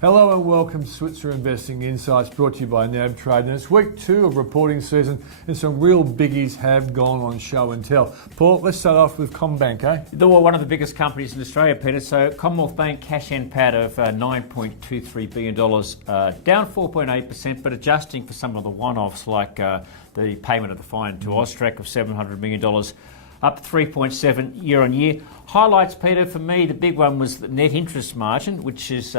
Hello and welcome to Switzer Investing Insights, brought to you by NAB Trade. And it's week 2 of reporting season and some real biggies have gone on show and tell. Paul, let's start off with CommBank, eh? They were one of the biggest companies in Australia, Peter. So Commonwealth Bank cash NPAT of $9.23 billion, down 4.8%, but adjusting for some of the one-offs like the payment of the fine to Austrac of $700 million, up 3.7 year on year. Highlights, Peter, for me, the big one was the net interest margin, which is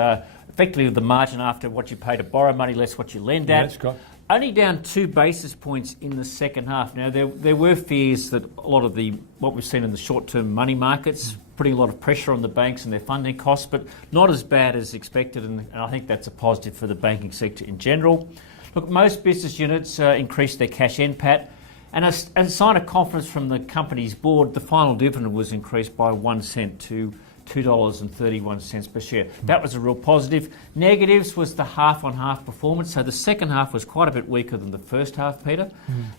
effectively the margin after what you pay to borrow money less what you lend at. Scott. Only down 2 basis points in the second half. Now, there were fears that a lot of what we've seen in the short-term money markets, putting a lot of pressure on the banks and their funding costs, but not as bad as expected, and I think that's a positive for the banking sector in general. Look, most business units increased their cash NPAT, and as a sign of confidence from the company's board, the final dividend was increased by 1 cent to $2.31 per share. That was a real positive. Negatives was the half-on-half performance. So the second half was quite a bit weaker than the first half, Peter,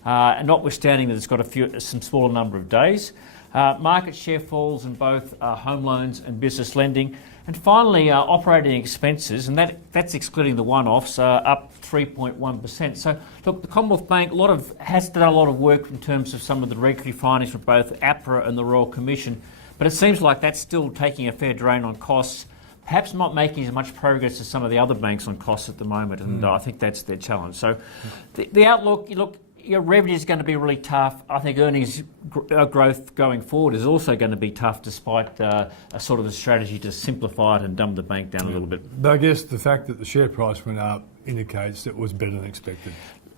and notwithstanding that it's got some smaller number of days. Market share falls in both home loans and business lending. And finally, operating expenses, and that's excluding the one-offs, up 3.1%. So, look, the Commonwealth Bank has done a lot of work in terms of some of the regulatory findings from both APRA and the Royal Commission, but it seems like that's still taking a fair drain on costs, perhaps not making as much progress as some of the other banks on costs at the moment, and I think that's their challenge. So the outlook, your revenue is going to be really tough. I think earnings growth going forward is also going to be tough, despite a sort of a strategy to simplify it and dumb the bank down a little bit. But I guess the fact that the share price went up indicates that it was better than expected.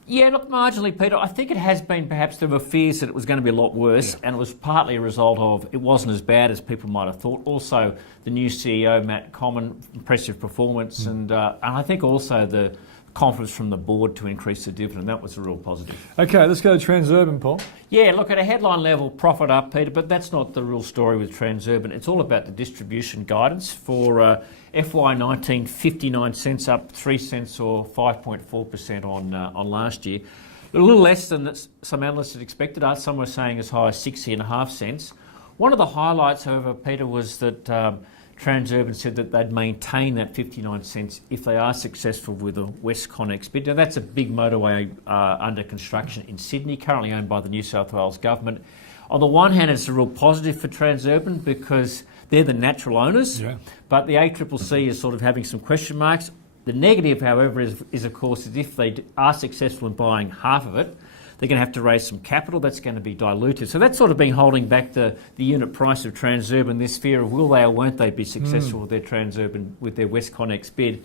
Yeah, look, marginally, Peter. I think it has been, perhaps there were fears that it was going to be a lot worse, and it was partly a result of it wasn't as bad as people might have thought. Also, the new CEO, Matt Comyn, impressive performance, and I think also the confidence from the board to increase the dividend. That was a real positive. Okay, let's go to Transurban, Paul. Yeah, look, at a headline level, profit up, Peter, but that's not the real story with Transurban. It's all about the distribution guidance for FY19, 59 cents, up 3 cents or 5.4% on last year. A little less than some analysts had expected. Some were saying as high as 60.5 cents. One of the highlights, however, Peter, was that Transurban said that they'd maintain that 59 cents if they are successful with the WestConnex bid. Now, that's a big motorway under construction in Sydney, currently owned by the New South Wales government. On the one hand, it's a real positive for Transurban because they're the natural owners, but the ACCC is sort of having some question marks. The negative, however, is of course, if they are successful in buying half of it, they're going to have to raise some capital. That's going to be diluted. So that's sort of been holding back the unit price of Transurban, this fear of will they or won't they be successful with their Transurban, with their WestConnex bid.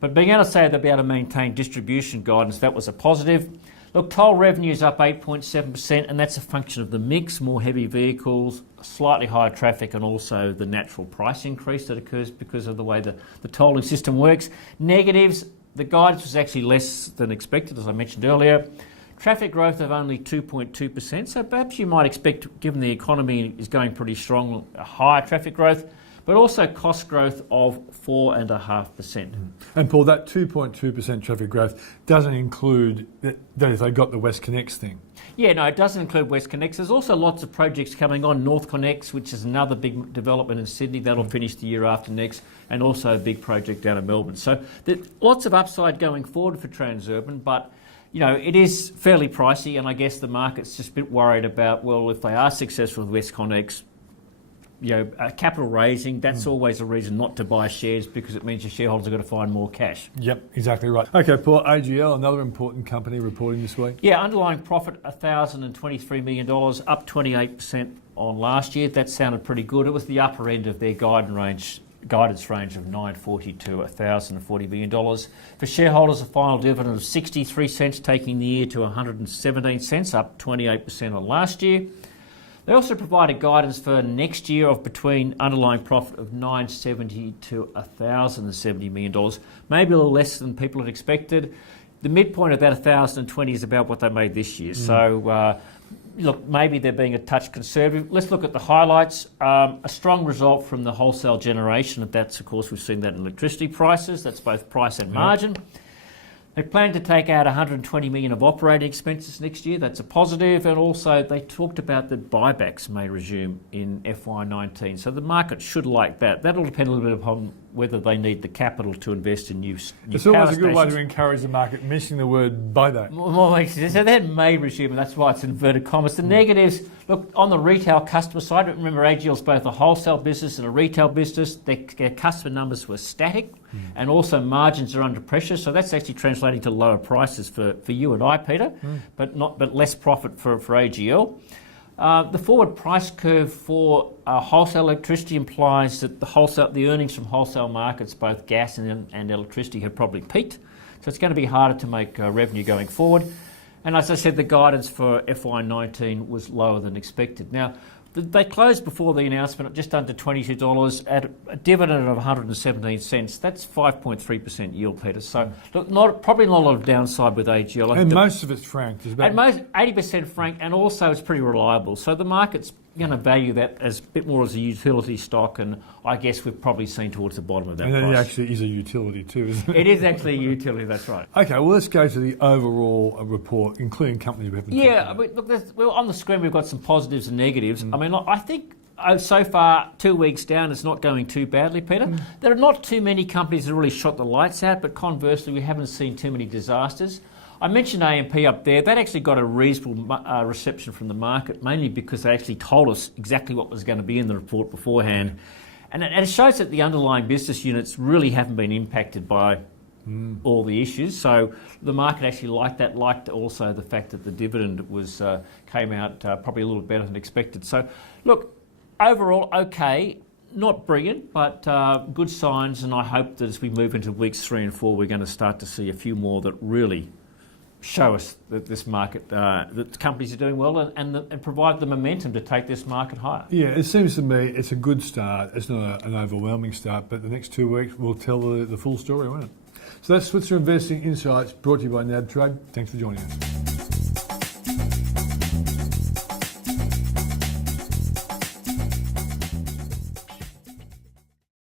But being able to say they'll be able to maintain distribution guidance, that was a positive. Look, toll revenue is up 8.7%, and that's a function of the mix, more heavy vehicles, slightly higher traffic, and also the natural price increase that occurs because of the way the tolling system works. Negatives, the guidance was actually less than expected, as I mentioned earlier. Traffic growth of only 2.2%, so perhaps you might expect, given the economy is going pretty strong, a higher traffic growth, but also cost growth of 4.5%. And Paul, that 2.2% traffic growth doesn't include that if they got the WestConnex thing. Yeah, no, it doesn't include WestConnex. There's also lots of projects coming on. NorthConnex, which is another big development in Sydney, that'll finish the year after next, and also a big project down in Melbourne. So lots of upside going forward for Transurban, but it is fairly pricey, and I guess the market's just a bit worried about, well, if they are successful with WestConnex, capital raising, that's always a reason not to buy shares because it means your shareholders are going to find more cash. Yep, exactly right. Okay, Paul, AGL, another important company reporting this week. Yeah, underlying profit $1,023 million, up 28% on last year. That sounded pretty good. It was the upper end of their guidance range of $940 to $1,040 million. For shareholders, a final dividend of 63 cents, taking the year to 117 cents, up 28% on last year. They also provided guidance for next year of between underlying profit of $970 to $1,070 million, maybe a little less than people had expected. The midpoint of that 1,020 is about what they made this year. So, look, maybe they're being a touch conservative. Let's look at the highlights. A strong result from the wholesale generation. That's, of course, we've seen that in electricity prices. That's both price and margin. They plan to take out $120 million of operating expenses next year. That's a positive. And also they talked about that buybacks may resume in FY19. So the market should like that. That'll depend a little bit upon whether they need the capital to invest in new It's power always a good way stations. to encourage the market, mentioning the word buyback. More makes sense. So that may resume, and that's why it's inverted commas. The negatives, look, on the retail customer side, remember AGL's both a wholesale business and a retail business. Their customer numbers were static, and also margins are under pressure. So that's actually translating to lower prices for you and I, Peter, but less profit for AGL. The forward price curve for wholesale electricity implies that the earnings from wholesale markets, both gas and electricity, have probably peaked. So it's going to be harder to make revenue going forward. And as I said, the guidance for FY19 was lower than expected. Now, they closed before the announcement at just under $22 at a dividend of 117 cents. That's 5.3% yield, Peter. So look, probably not a lot of downside with AGL. And most of it's franked. At most 80% frank, and also it's pretty reliable. So the market's going to value that as a bit more as a utility stock, and I guess we've probably seen towards the bottom of that And price. it actually is a utility too, isn't it? It is actually a utility, that's right. Okay, well, let's go to the overall report, including company we haven't talked Yeah, I about. mean, look, well, on the screen we've got some positives and negatives. I mean, I think so far, 2 weeks down, it's not going too badly, Peter. There are not too many companies that really shot the lights out, but conversely, we haven't seen too many disasters. I mentioned AMP up there. That actually got a reasonable reception from the market, mainly because they actually told us exactly what was going to be in the report beforehand. And it shows that the underlying business units really haven't been impacted by all the issues. So the market actually liked that, liked also the fact that the dividend came out probably a little better than expected. So look, overall, okay. Not brilliant, but good signs, and I hope that as we move into weeks 3 and 4, we're going to start to see a few more that really show us that this market, that companies are doing well and provide the momentum to take this market higher. Yeah, it seems to me it's a good start. It's not an overwhelming start, but the next 2 weeks will tell the full story, won't it? So that's Switzer Investing Insights, brought to you by NAB Trade. Thanks for joining us.